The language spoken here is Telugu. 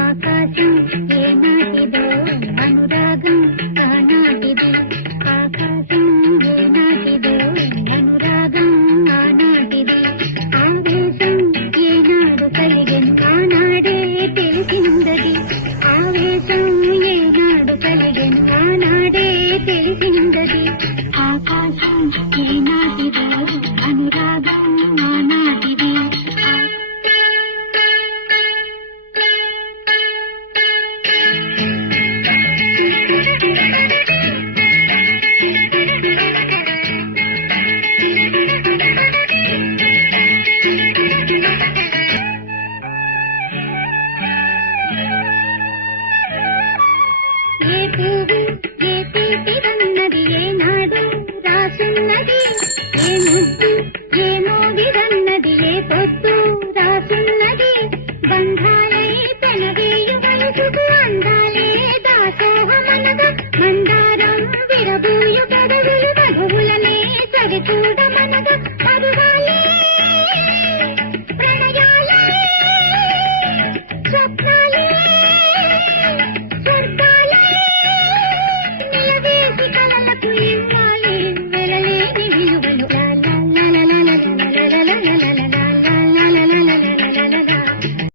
ఆకాశం ఏనాటిదో అనురాగం ఆనాటిది, ఆకాశం ఏనాటిదో అనురాగం ఆనాటిది, ఆవేశం ఏనాడు కలిగెను ఆనాడే తెలిసిందది, ఆవేశం ఏనాడు కలిగెను ఆనాడే తెలిసిందది, ఆకాశం ఏనాటిదో అనురాగం ఆనాటిది. ఏ పువ్వు ఏ తీపిదన్నది ఏనాడు రాసున్నది, ఏ ముద్దు ఏ మోగిదన్నది ఏ పొద్దు రాసున్నది, బంధాలై పెనవేయు వయసుకు అందాలే దాసోహమనగా, మందారం విరబూయు పెదవులు మధువులనే సరిచూడమన